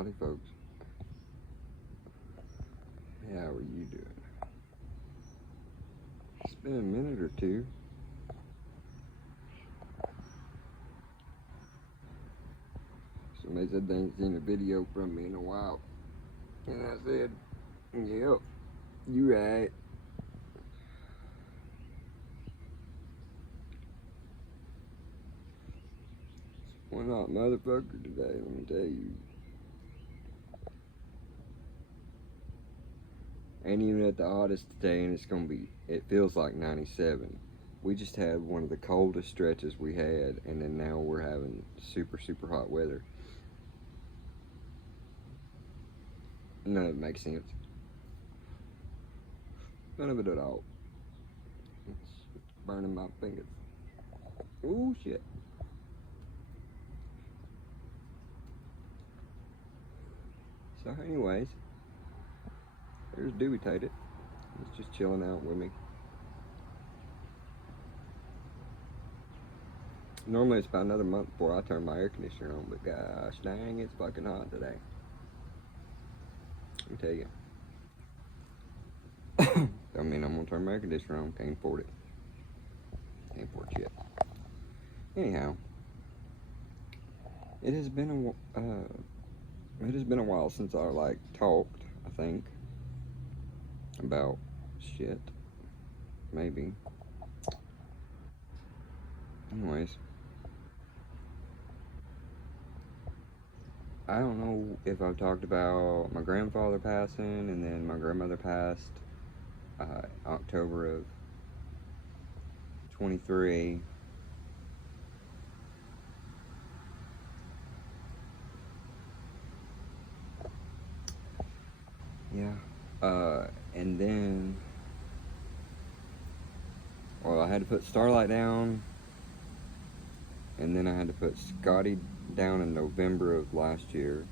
Howdy, folks. How are you doing? It's been a minute or two. Somebody said they ain't seen a video from me in a while. And I said, yep, you right. One hot motherfucker today, let me tell you. Ain't even at the hottest today, and it feels like 97. We just had one of the coldest stretches we had, and then now we're having super, super hot weather. None of it makes sense. None of it at all. It's burning my fingers. Ooh, shit. So anyways, there's Dewey Tated. He's just chilling out with me. Normally it's about another month before I turn my air conditioner on, but gosh dang, it's fucking hot today. Let me tell you. I mean, I'm gonna turn my air conditioner on. Can't afford it. Can't afford shit. Anyhow, it has been a while since I talked. I think about shit. Maybe. Anyways, I don't know if I've talked about my grandfather passing and then my grandmother passed October of 23. Yeah. And then, well, I had to put Starlight down, and then I had to put Scotty down in November of last year.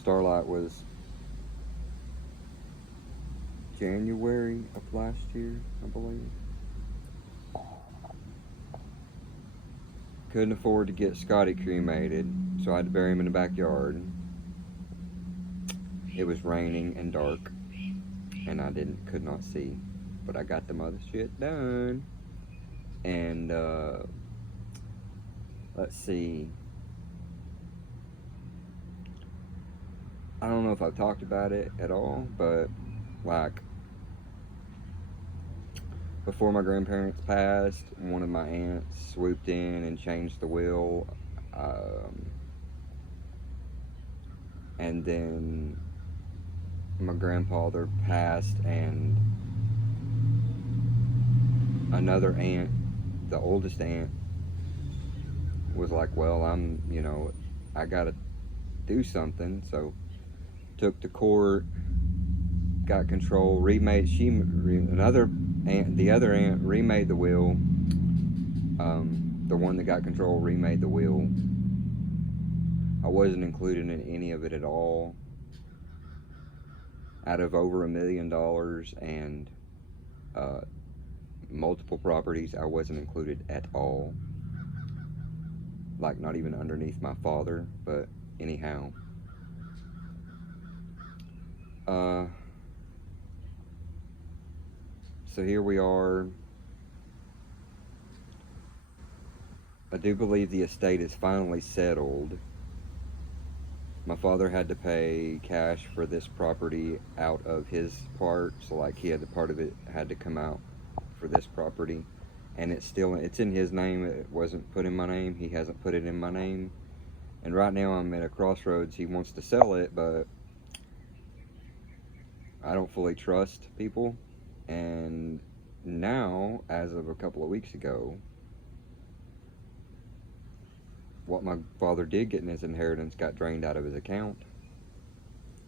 Starlight was January of last year, I believe. Couldn't afford to get Scotty cremated, so I had to bury him in the backyard. It was raining and dark, and I could not see, but I got the mother shit done. And let's see. I don't know if I've talked about it at all, but like before my grandparents passed, one of my aunts swooped in and changed the will. And then my grandfather passed, and another aunt, the oldest aunt, was like, well, I gotta do something. So took to court, got control, another aunt, the other aunt remade the will. The one that got control remade the will. I wasn't included in any of it at all. Out of over $1 million and multiple properties, I wasn't included at all. Like, not even underneath my father, but anyhow. So here we are. I do believe the estate is finally settled. My father had to pay cash for this property out of his part, so like he had the part of it had to come out for this property, and it's in his name. It wasn't put in my name. He hasn't put it in my name, and right now I'm at a crossroads. He wants to sell it, but I don't fully trust people. And now, as of a couple of weeks ago, what my father did get in his inheritance got drained out of his account.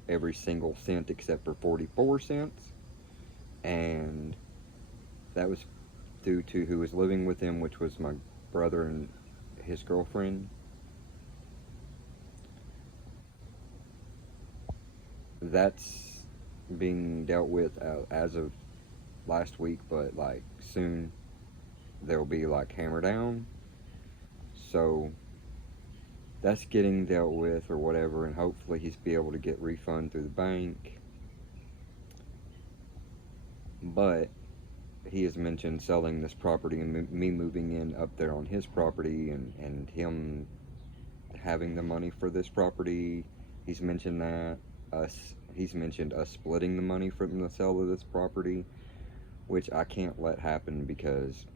Every single cent except for 44 cents. And that was due to who was living with him, which was my brother and his girlfriend. That's being dealt with as of last week, but like soon there'll be like hammer down. So that's getting dealt with or whatever, and hopefully he's be able to get refund through the bank. But he has mentioned selling this property and me moving in up there on his property, and him having the money for this property. He's mentioned that he's mentioned us splitting the money from the sale of this property, which I can't let happen, because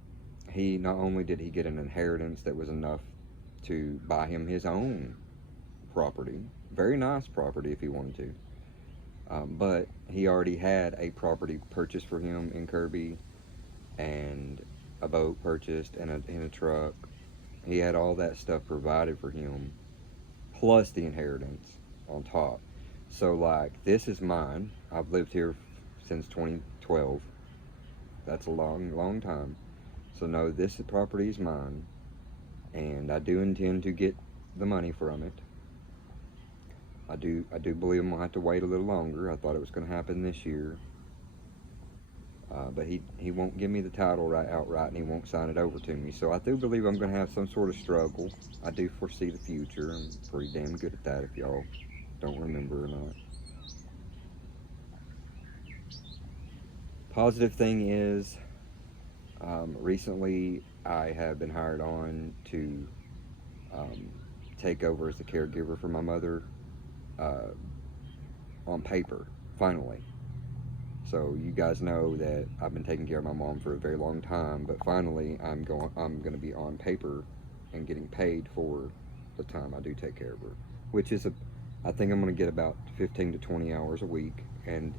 he not only did he get an inheritance that was enough to buy him his own property, very nice property if he wanted to, but he already had a property purchased for him in Kirby, and a boat purchased, and a truck. He had all that stuff provided for him, plus the inheritance on top. So, like, this is mine. I've lived here since 2012. That's a long, long time. So, no, this property is mine, and I do intend to get the money from it. I do believe I'm gonna have to wait a little longer. I thought it was gonna happen this year, but he won't give me the title right outright, and he won't sign it over to me. So I do believe I'm gonna have some sort of struggle. I do foresee the future. I'm pretty damn good at that, if y'all don't remember or not. Positive thing is, recently I have been hired on to um, take over as the caregiver for my mother, uh, on paper, finally. So you guys know that I've been taking care of my mom for a very long time, but finally I'm going to be on paper and getting paid for the time I do take care of her, which is I think I'm going to get about 15 to 20 hours a week, and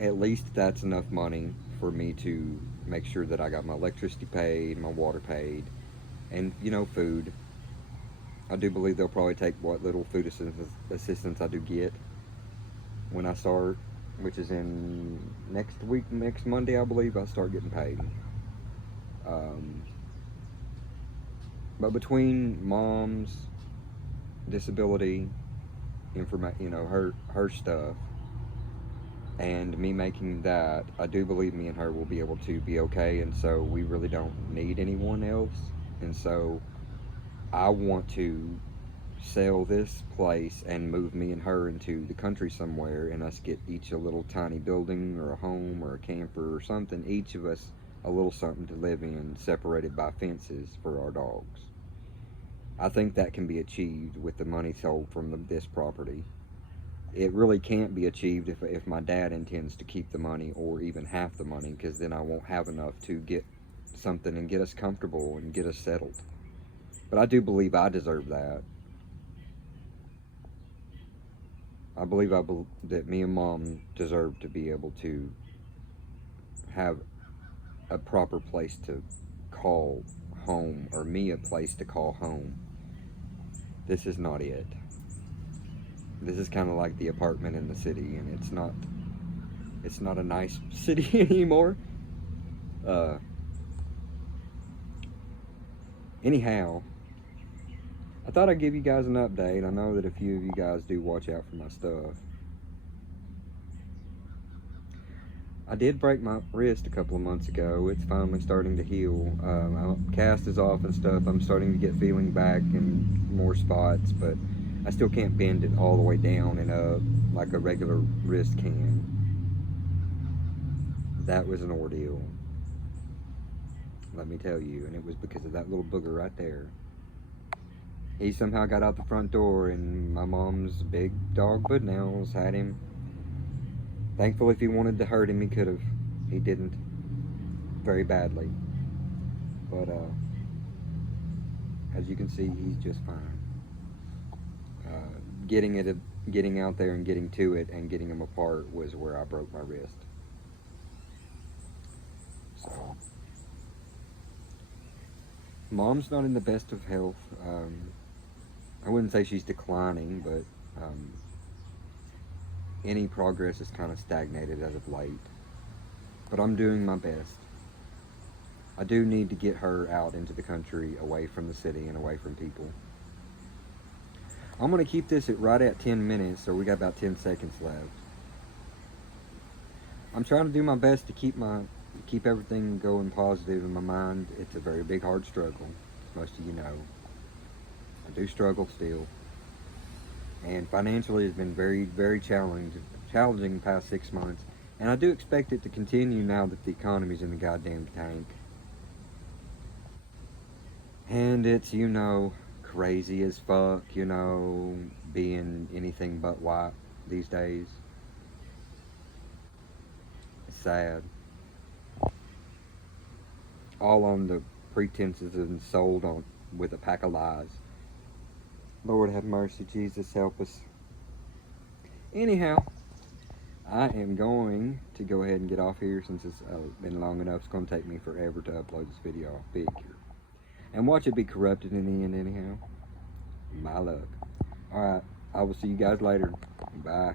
at least that's enough money for me to make sure that I got my electricity paid, my water paid, and food. I do believe they'll probably take what little food assistance I do get when I start, which is in next week, next Monday, I believe. I start getting paid. Um, but between mom's disability, her stuff, and me making that, I do believe me and her will be able to be okay, and so we really don't need anyone else. And so I want to sell this place and move me and her into the country somewhere, and us get each a little tiny building or a home or a camper or something, each of us a little something to live in, separated by fences for our dogs. I think that can be achieved with the money sold from this property. It really can't be achieved if my dad intends to keep the money, or even half the money, because then I won't have enough to get something and get us comfortable and get us settled. But I do believe I deserve that. I believe that me and mom deserve to be able to have a proper place to call home, or me a place to call home. This is not it. This is kind of like the apartment in the city, and it's not a nice city anymore. Uh, anyhow, I thought I'd give you guys an update. I know that a few of you guys do watch out for my stuff. I did break my wrist a couple of months ago. It's finally starting to heal. My cast is off and stuff. I'm starting to get feeling back in more spots, but I still can't bend it all the way down and up like a regular wrist can. That was an ordeal, let me tell you, and it was because of that little booger right there. He somehow got out the front door, and my mom's big dog Budnails had him. Thankfully, if he wanted to hurt him, he could have. He didn't very badly. But as you can see, he's just fine. Getting out there and getting to it and getting him apart was where I broke my wrist. So, mom's not in the best of health. I wouldn't say she's declining, but any progress is kind of stagnated as of late. But I'm doing my best. I do need to get her out into the country, away from the city and away from people. I'm going to keep this right at 10 minutes, so we got about 10 seconds left. I'm trying to do my best to keep everything going positive in my mind. It's a very big, hard struggle, as most of you know. I I do struggle still. And financially, it's been very, very challenging the past 6 months. And I do expect it to continue now that the economy's in the goddamn tank. And it's, crazy as fuck, being anything but white these days. It's sad. All on the pretenses and sold on with a pack of lies. Lord have mercy, Jesus help us. Anyhow, I am going to go ahead and get off here since it's been long enough. It's going to take me forever to upload this video, I figure. And watch it be corrupted in the end anyhow. My luck. Alright, I will see you guys later. Bye.